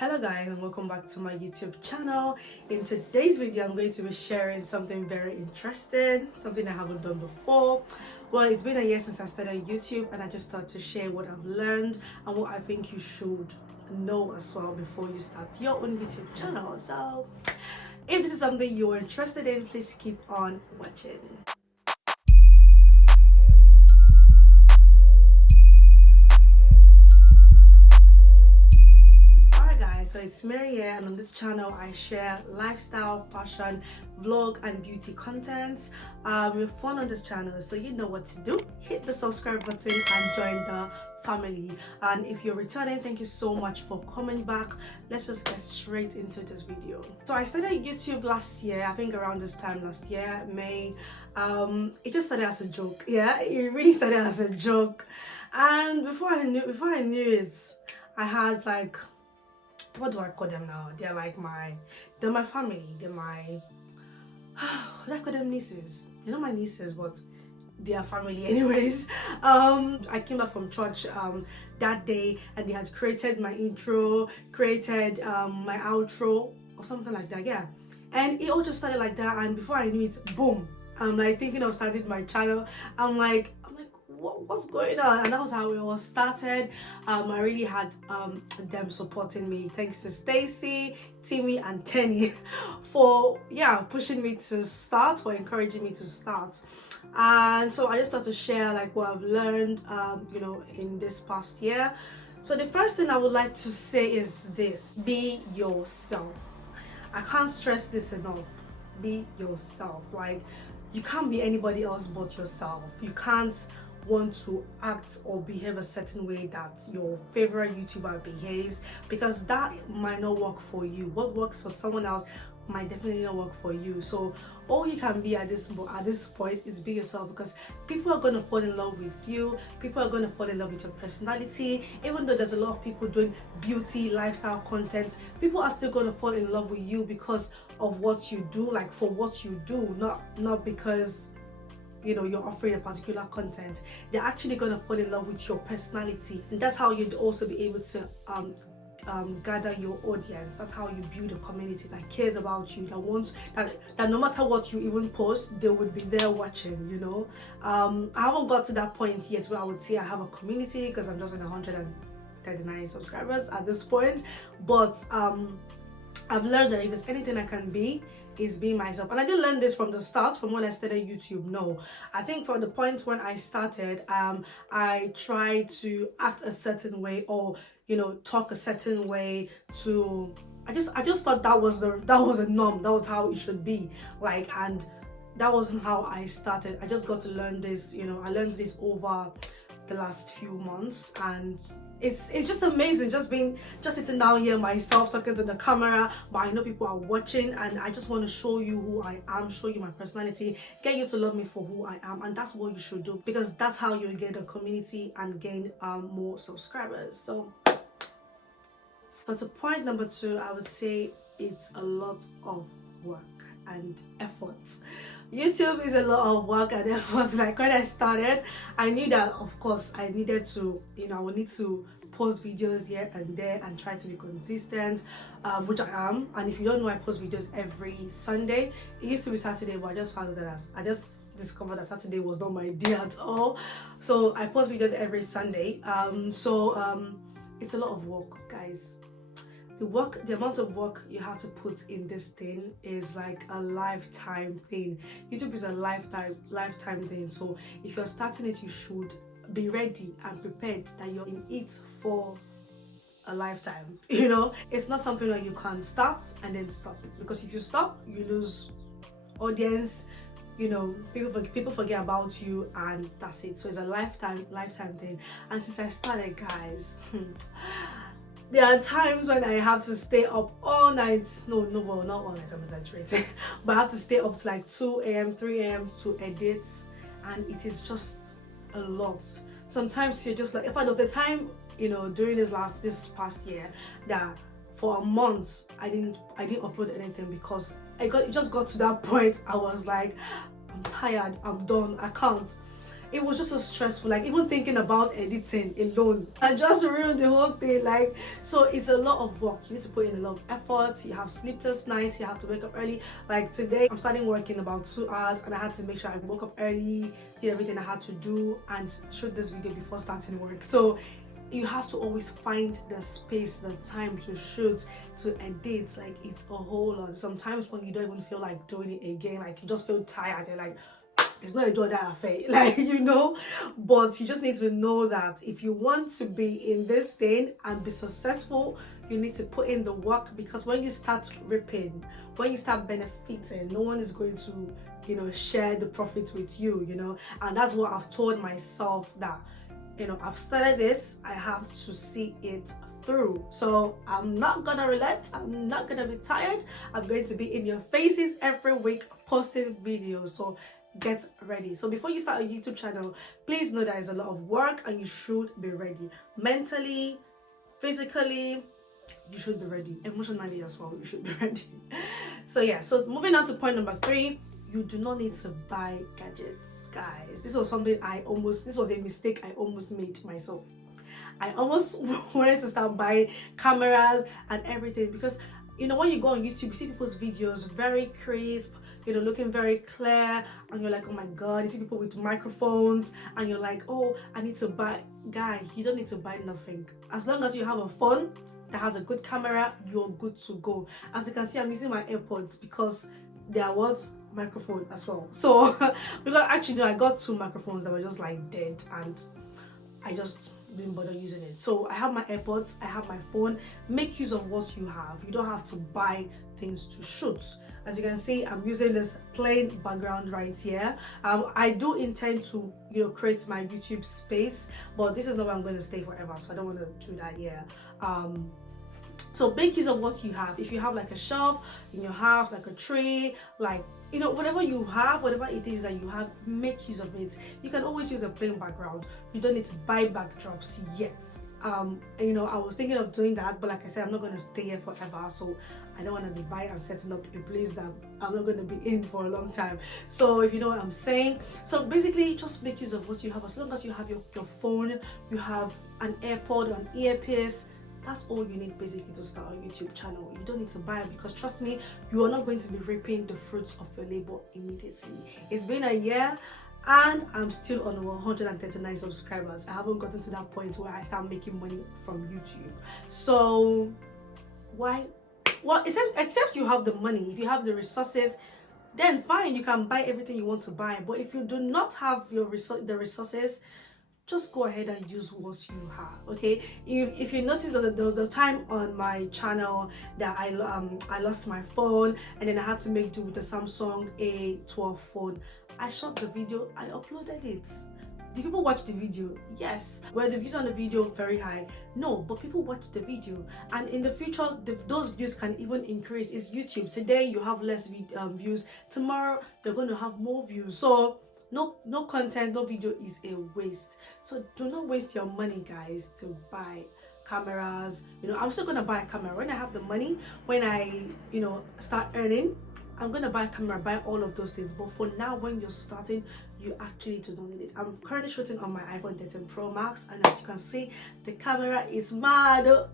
Hello guys, and welcome back to my YouTube channel. In today's video I'm going to be sharing something very interesting, something I haven't done before. Well, it's been a year since I started YouTube, and I just thought to share what I've learned and what I think you should know as well before you start your own YouTube channel. So if this is something you're interested in, please keep on watching. So it's Mary here, and on this channel I share lifestyle, fashion, vlog and beauty content. We're fun on this channel, so you know what to do. Hit the subscribe button and join the family. And if you're returning, thank you so much for coming back. Let's just get straight into this video. So I started YouTube last year, I think around this time last year, May. It just started as a joke. Yeah, it really started as a joke, and before I knew it, I had like, what do I call them now? They're my family. They're my, what do I call them, nieces? They're not my nieces, but they are family anyways. I came back from church that day, and they had created my intro, created my outro or something like that, yeah. And it all just started like that, and before I knew it, boom, I'm like thinking of starting my channel. I'm like, what's going on? And that was how it all started. I really had them supporting me. Thanks to Stacy, Timmy and Tenny for pushing me to start, for encouraging me to start. And so I just thought to share like what I've learned in this past year. So the first thing I would like to say is this: be yourself. I can't stress this enough. Be yourself. Like, you can't be anybody else but yourself. You can't want to act or behave a certain way that your favorite YouTuber behaves, because that might not work for you. What works for someone else might definitely not work for you. So all you can be at this point is be yourself, because people are going to fall in love with you. People are going to fall in love with your personality. Even though there's a lot of people doing beauty lifestyle content, people are still going to fall in love with you because of what you do, like for what you do, not because you're offering a particular content. They're actually going to fall in love with your personality, and that's how you'd also be able to gather your audience. That's how you build a community that cares about you, that wants that no matter what you even post, they would be there watching. I haven't got to that point yet where I would say I have a community, because I'm just on 139 subscribers at this point, but I've learned that if there's anything I can be, is being myself. And I didn't learn this from the start, from when I started YouTube. No, I think from the point when I started, I tried to act a certain way, or talk a certain way to. I just thought that was a norm. That was how it should be. Like, and that wasn't how I started. I just got to learn this. I learned this over the last few months, and it's just amazing just sitting down here myself talking to the camera, but I know people are watching, and I just want to show you who I am, show you my personality, get you to love me for who I am. And that's what you should do, because that's how you'll get a community and gain more subscribers. So to point number 2, I would say it's a lot of work and effort. YouTube is a lot of work and effort. Like, when I started, I knew that of course I needed to, I would need to post videos here and there and try to be consistent, which I am. And if you don't know, I post videos every Sunday. It used to be Saturday, but I just found that I just discovered that Saturday was not my day at all. So I post videos every Sunday. It's a lot of work, guys. The amount of work you have to put in this thing is like a lifetime thing. YouTube is a lifetime thing. So if you're starting it, you should be ready and prepared that you're in it for a lifetime. It's not something that you can start and then stop, because if you stop, you lose audience. People forget about you, and that's it. So it's a lifetime thing. And since I started, guys, there are times when I have to stay up all night. Well, not all night, I'm exaggerating. But I have to stay up to like 2 a.m, 3 a.m. to edit. And it is just a lot. Sometimes you're just like, if I was a time, during this past year, that for a month, I didn't upload anything, because it just got to that point. I was like, I'm tired, I'm done, I can't. it was just so stressful. Like even thinking about editing alone, I just ruined the whole thing. Like, so it's a lot of work. You need to put in a lot of effort. You have sleepless nights. You have to wake up early. Like today, I'm starting work in about 2 hours, and I had to make sure I woke up early, did everything I had to do, and shoot this video before starting work. So you have to always find the space, the time to shoot, to edit. Like it's a whole lot. Sometimes when you don't even feel like doing it again, like you just feel tired, you're like, it's not a do or die affair, like, you know. But you just need to know that if you want to be in this thing and be successful, you need to put in the work, because when you start ripping, when you start benefiting, no one is going to, you know, share the profits with you, you know. And that's what I've told myself, that, you know, I've started this, I have to see it through. So I'm not gonna relent, I'm not gonna be tired. I'm going to be in your faces every week posting videos. So get ready. So before you start a YouTube channel, please know that it's a lot of work, and you should be ready mentally, physically. You should be ready emotionally as well. You should be ready. So yeah, so moving on to point number 3, you do not need to buy gadgets, guys. This was a mistake I almost made myself. I almost wanted to start buying cameras and everything, because, you know, when you go on YouTube, you see people's videos very crisp, you know, looking very clear, and you're like, oh my god. You see people with microphones, and you're like, oh, I need to buy. Guy, you don't need to buy nothing. As long as you have a phone that has a good camera, you're good to go. As you can see, I'm using my AirPods because they are what? Microphone as well. So because actually, no, I got 2 microphones that were just like dead, and I just didn't bother using it. So I have my AirPods, I have my phone. Make use of what you have. You don't have to buy things to shoot. As you can see, I'm using this plain background right here. I do intend to, you know, create my YouTube space, but this is not where I'm going to stay forever, so I don't want to do that here. So make use of what you have. If you have like a shelf in your house, like a tree, like, you know, whatever you have, whatever it is that you have, make use of it. You can always use a plain background. You don't need to buy backdrops yet. You know, I was thinking of doing that, but like I said, I'm not going to stay here forever, so I don't want to be buying and setting up a place that I'm not going to be in for a long time. So if you know what I'm saying. So basically, just make use of what you have. As long as you have your phone, you have an AirPod, an earpiece, that's all you need basically to start a YouTube channel. You don't need to buy it, because trust me, you are not going to be reaping the fruits of your labor immediately. It's been a year, and I'm still on 139 subscribers. I haven't gotten to that point where I start making money from YouTube. So why? Well, except you have the money, if you have the resources, then fine, you can buy everything you want to buy. But if you do not have the resources, just go ahead and use what you have. Okay, if you notice that there was a time on my channel that I lost my phone, and then I had to make do with the Samsung A12 phone. I shot the video, I uploaded it. Did people watch the video? Yes. Were the views on the video very high? No, but people watched the video, and in the future those views can even increase. It's YouTube. Today you have less views, tomorrow you're going to have more views. So no content, no video is a waste. So do not waste your money, guys, to buy cameras. You know, I'm still gonna buy a camera when I have the money. When I, you know, start earning, I'm gonna buy a camera, buy all of those things. But for now, when you're starting, you actually do not need it. I'm currently shooting on my iPhone 13 Pro Max, and as you can see, the camera is mad.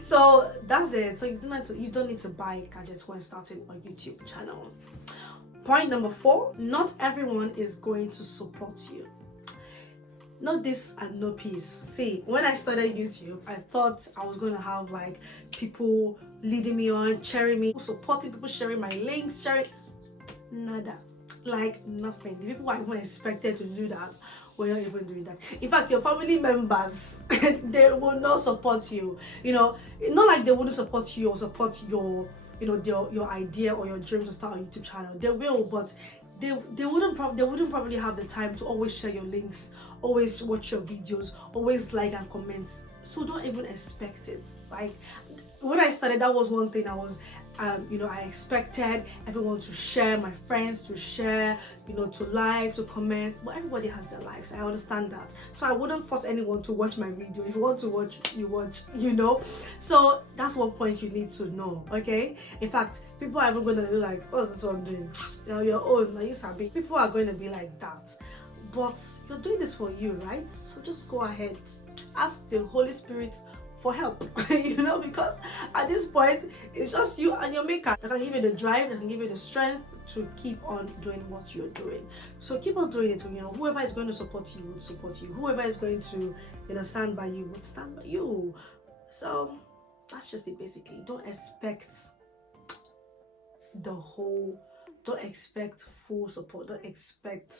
So that's it. So you don't need to buy gadgets when starting a YouTube channel. Point number 4, not everyone is going to support you. No this and no peace. See, when I started YouTube, I thought I was going to have like people leading me on, cheering me, supporting people, sharing my links, nada. Like nothing. The people I even expected to do that were not even doing that. In fact, your family members, they will not support you. You know, not like they wouldn't support you or support your, you know, your idea or your dream to start a YouTube channel. They will, but they wouldn't probably have the time to always share your links, always watch your videos, always like and comment. So don't even expect it. Like when I started, that was one thing I was I expected everyone to share, my friends to share, to like, to comment, but everybody has their lives. I understand that. So I wouldn't force anyone to watch my video. If you want to watch, you watch, So that's one point you need to know, okay? In fact, people are even going to be like, what's this one doing? Your own, are you sabi? People are going to be like that. But you're doing this for you, right? So just go ahead, ask the Holy Spirit for help, because at this point it's just you and your maker that can give you the drive, that can give you the strength to keep on doing what you're doing. So keep on doing it. Whoever is going to support you would support you. Whoever is going to stand by you would stand by you. So that's just it. Basically, don't expect full support, don't expect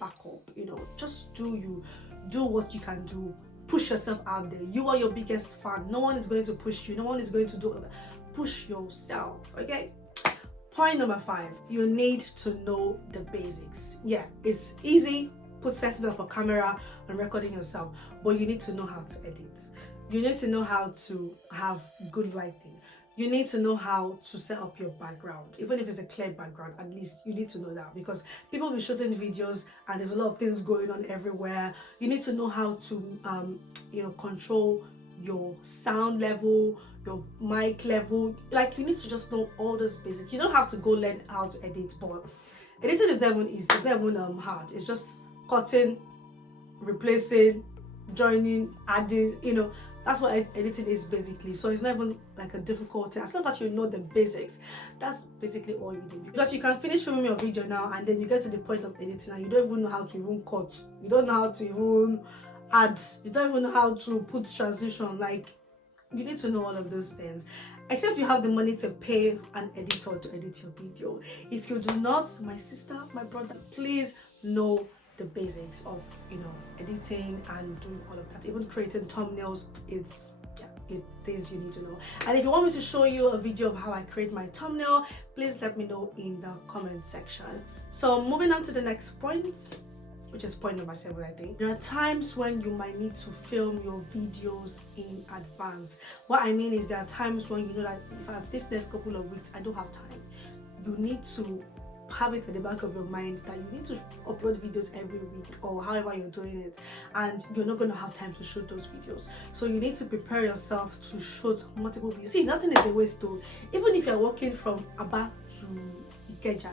backup. Just do what you can do. Push yourself out there. You are your biggest fan. No one is going to push you. No one is going to do it. Push yourself, okay? Point number 5, you need to know the basics. Yeah, it's easy, setting up a camera and recording yourself, but you need to know how to edit. You need to know how to have good lighting. You need to know how to set up your background. Even if it's a clear background, at least you need to know that, because people will be shooting videos and there's a lot of things going on everywhere. You need to know how to control your sound level, your mic level. Like, you need to just know all those basics. You don't have to go learn how to edit, but editing is never easy. It's never hard. It's just cutting, replacing, joining, adding, that's what editing is basically. So it's not even like a difficult thing. As long as you know the basics, that's basically all you do. Because you can finish filming your video now and then you get to the point of editing and you don't even know how to even cut. You don't know how to even add. You don't even know how to put transition. Like, you need to know all of those things. Except you have the money to pay an editor to edit your video. If you do not, my sister, my brother, please know the basics of editing and doing all of that. Even creating thumbnails, it's things you need to know. And if you want me to show you a video of how I create my thumbnail, please let me know in the comment section. So moving on to the next point, which is point number 7, I think. There are times when you might need to film your videos in advance. What I mean is there are times when you know that if at this next couple of weeks I don't have time, you need to have it at the back of your mind that you need to upload videos every week or however you're doing it, and you're not going to have time to shoot those videos. So you need to prepare yourself to shoot multiple videos. See, nothing is a waste though. Even if you're walking from Aba to Ikeja,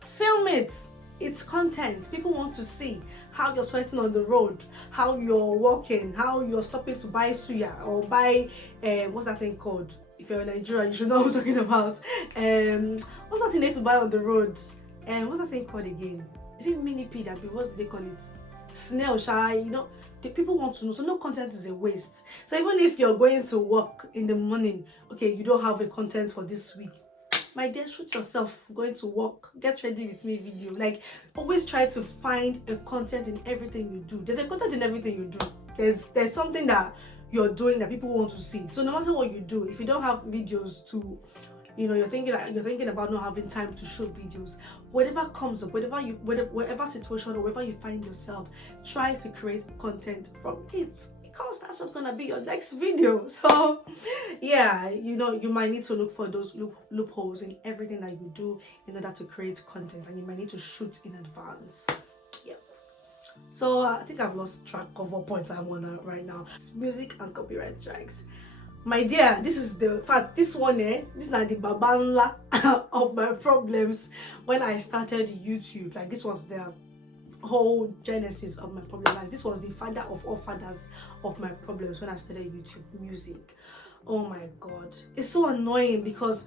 film it. It's content. People want to see how you're sweating on the road, how you're walking, how you're stopping to buy suya or buy what's that thing called? If you're in Nigeria, you should know what I'm talking about. What's that thing they used to buy on the road? What's that thing called again? Is it mini pea that what do they call it? Snail shy, the people want to know. So no content is a waste. So even if you're going to work in the morning, okay, you don't have a content for this week, my dear, shoot yourself going to work, get ready with me video. Like, always try to find a content in everything you do. There's a content in everything you do. There's something that you're doing that people want to see. So no matter what you do, if you don't have videos to, you're thinking about not having time to shoot videos, whatever comes up, whatever situation or wherever you find yourself, try to create content from it, because that's just gonna be your next video. So yeah, you might need to look for those loopholes in everything that you do in order to create content, and you might need to shoot in advance. So I think I've lost track of what point I'm on right now. It's music and copyright strikes. My dear, this is this one, this is not the babanla of my problems when I started YouTube. Like, this was the whole genesis of my problem. Like, this was the father of all fathers of my problems when I started YouTube music. Oh my god, it's so annoying because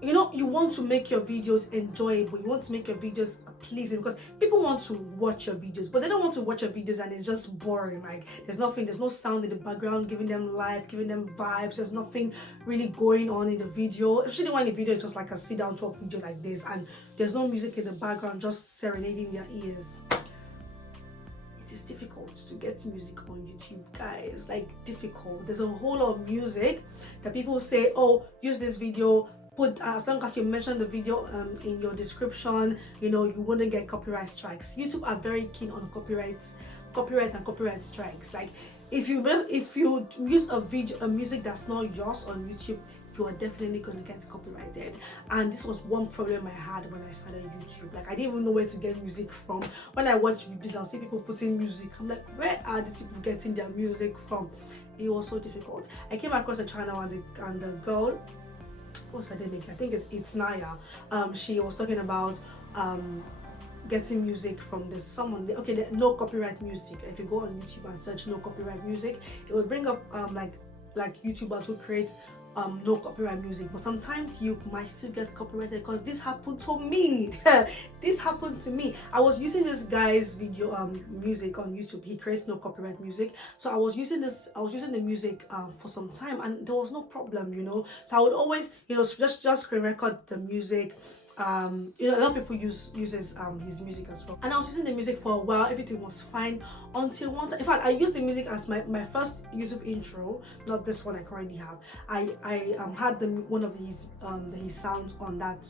you want to make your videos enjoyable, you want to make your videos pleasing, because people want to watch your videos, but they don't want to watch your videos and it's just boring. Like, there's no sound in the background giving them life, giving them vibes. There's nothing really going on in the video, especially when the video is just like a sit down talk video like this and there's no music in the background just serenading their ears. It is difficult to get music on YouTube, guys. Like, difficult. There's a whole lot of music that people say, oh, use this video, put as long as you mention the video in your description, you wouldn't get copyright strikes. YouTube are very keen on copyright and copyright strikes. Like, if you use a music that's not yours on YouTube, you are definitely going to get copyrighted. And this was one problem I had when I started YouTube. Like, I didn't even know where to get music from. When I watch videos, I'll see people putting music. I'm like, where are these people getting their music from? It was so difficult. I came across a channel and the girl, what's her name again? I think it's Naya. She was talking about getting music from this someone. Okay, no copyright music. If you go on YouTube and search no copyright music, it will bring up like YouTubers who create no copyright music. But sometimes you might still get copyrighted, because this happened to me. This happened to me. I was using this guy's video music on YouTube. He creates no copyright music, so I was using the music for some time, and there was no problem, you know. So I would always, you know, just screen record the music. You know, a lot of people uses his music as well, and I was using the music for a while. Everything was fine until one time. In fact, I used the music as my first YouTube intro, not this one I currently have. I had one of his sounds on that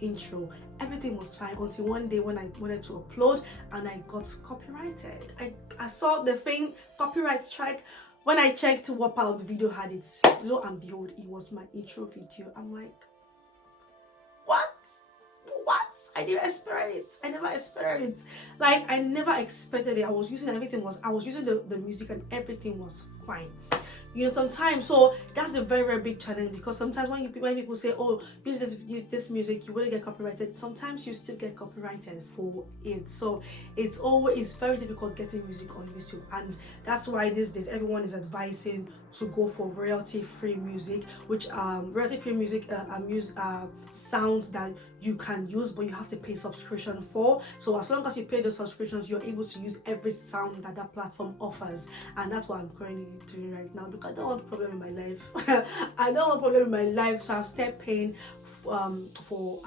intro. Everything was fine until one day when I wanted to upload and I got copyrighted. I saw the thing, copyright strike. When I checked what part of the video had it, lo and behold, it was my intro video. I'm like, what? I didn't expect it. I never expected it. Like, I never expected it. I was using the music and everything was fine. You know, sometimes, so that's a very, very big challenge, because sometimes when people say, oh, use this music, you will get copyrighted, sometimes you still get copyrighted for it. So it's very difficult getting music on YouTube, and that's why these days everyone is advising to go for royalty-free music, which royalty-free music sounds that you can use, but you have to pay subscription for. So as long as you pay those subscriptions, you're able to use every sound that platform offers, and that's what I'm currently doing right now, because I don't want problem in my life. I don't want problem in my life, so I've started paying for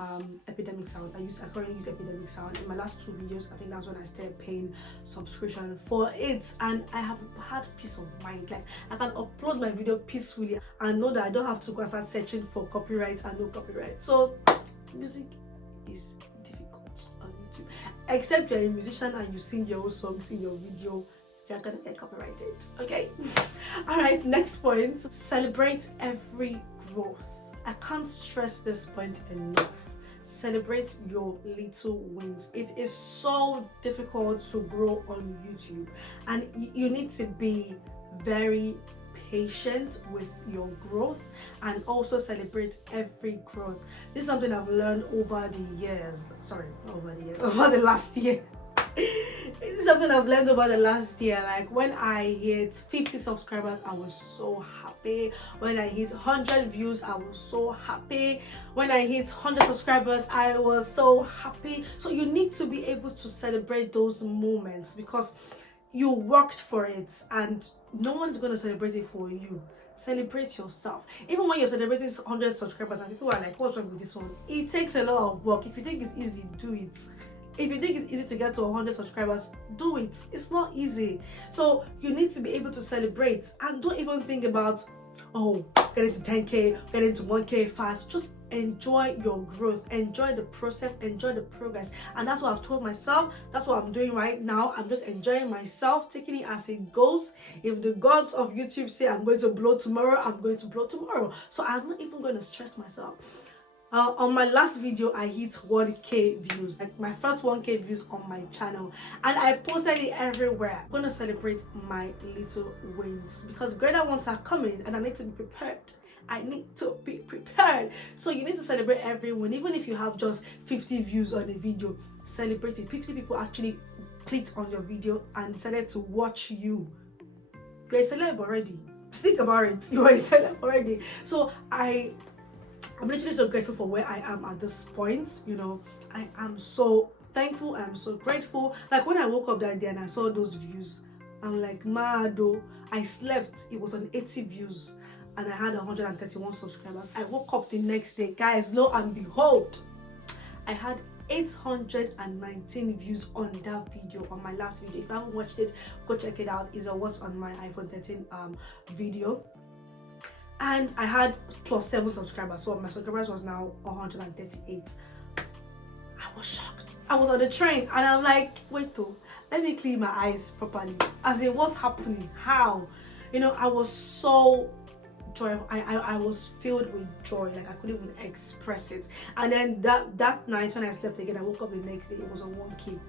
Epidemic Sound. I currently use Epidemic Sound. In my last 2 videos, I think that's when I started paying subscription for it, and I have had peace of mind. Like, I can upload my video peacefully and know that I don't have to go and start searching for copyright and no copyright. So music is difficult on YouTube, except you're a musician and you sing your own songs in your video. You're gonna get copyrighted. Okay. All right, next point: celebrate every growth. I can't stress this point enough. Celebrate your little wins. It is so difficult to grow on YouTube, and you need to be very patient with your growth, and also celebrate every growth. This is something I've learned over the years. Sorry, not over the years, over the last year. It's something I've learned over the last year. Like, when I hit 50 subscribers, I was so happy. When I hit 100 views, I was so happy. When I hit 100 subscribers, I was so happy. So you need to be able to celebrate those moments, because you worked for it and no one's going to celebrate it for you. Celebrate yourself. Even when you're celebrating 100 subscribers and people are like, what's wrong with this one? It takes a lot of work. If you think it's easy, do it. If you think it's easy to get to 100 subscribers, do it. It's not easy. So you need to be able to celebrate, and don't even think about, oh, getting to 10K, getting to 1K fast. Just enjoy your growth, enjoy the process, enjoy the progress. And that's what I've told myself. That's what I'm doing right now. I'm just enjoying myself, taking it as it goes. If the gods of YouTube say I'm going to blow tomorrow, I'm going to blow tomorrow. So I'm not even going to stress myself. On my last video, I hit 1K views, like my first 1K views on my channel, and I posted it everywhere. I'm gonna celebrate my little wins, because greater ones are coming and I need to be prepared. I need to be prepared. So you need to celebrate every win. Even if you have just 50 views on a video, celebrate it. 50 people actually clicked on your video and decided to watch you. You're a celeb already. Think about it. You are a celeb already. So I'm literally so grateful for where I am at this point. You know, I am so thankful. I'm so grateful. Like, when I woke up that day and I saw those views, I'm like, mad though. I slept. It was on 80 views and I had 131 subscribers. I woke up the next day, guys, lo and behold, I had 819 views on that video, on my last video. If you haven't watched it, go check it out. It's a what's on my iPhone 13 video. And I had +7 subscribers, so my subscribers was now 138. I was shocked. I was on the train and I'm like, wait though, let me clean my eyes properly. As it was happening, how? You know, I was so joyful. I was filled with joy, like I couldn't even express it. And then that night when I slept again, I woke up the next day, it was on 1K.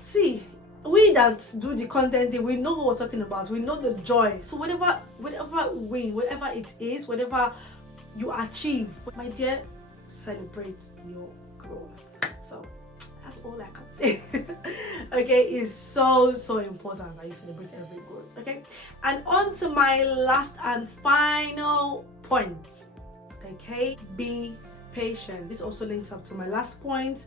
See, we that do the content thing, we know what we're talking about. We know the joy. So whatever win, whatever it is, whatever you achieve, my dear, celebrate your growth. So that's all I can say. Okay, it's so important that you celebrate every growth. Okay, and on to my last and final point. Okay, be patient. This also links up to my last point.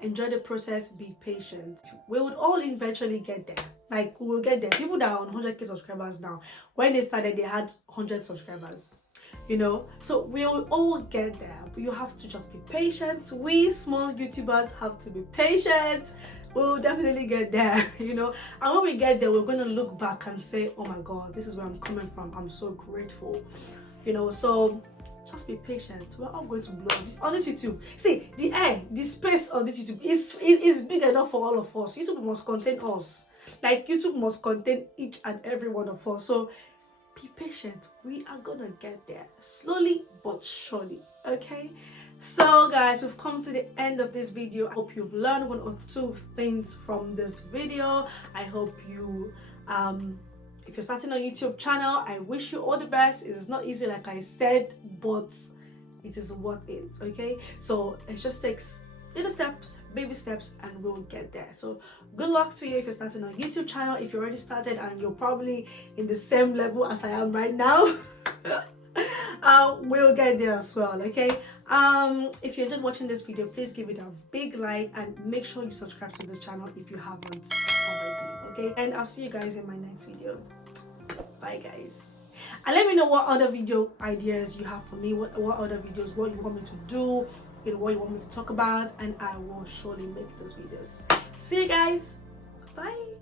Enjoy the process, be patient. We would all eventually get there. Like, we will get there. People that are on 100K subscribers now, when they started, they had 100 subscribers. You know, so we will all get there, but you have to just be patient. We small YouTubers have to be patient. We'll definitely get there, you know. And when we get there, we're going to look back and say, oh my God, this is where I'm coming from. I'm so grateful, you know. So just be patient. We're all going to blow on this YouTube. See, the space on this YouTube is big enough for all of us. YouTube must contain us. Like, YouTube must contain each and every one of us. So be patient. We are gonna get there, slowly but surely. Okay, so guys, we've come to the end of this video. I hope you've learned one or two things from this video. I hope you if you're starting a YouTube channel, I wish you all the best. It is not easy, like I said, but it is worth it. Okay, so it just takes little steps, baby steps, and we'll get there. So good luck to you if you're starting a YouTube channel. If you already started and you're probably in the same level as I am right now, we'll get there as well. Okay, if you enjoyed watching this video, please give it a big like and make sure you subscribe to this channel if you haven't already. Okay, and I'll see you guys in my next video. Bye guys. And let me know what other video ideas you have for me, what other videos, what you want me to do, you know, what you want me to talk about, and I will surely make those videos. See you guys. Bye.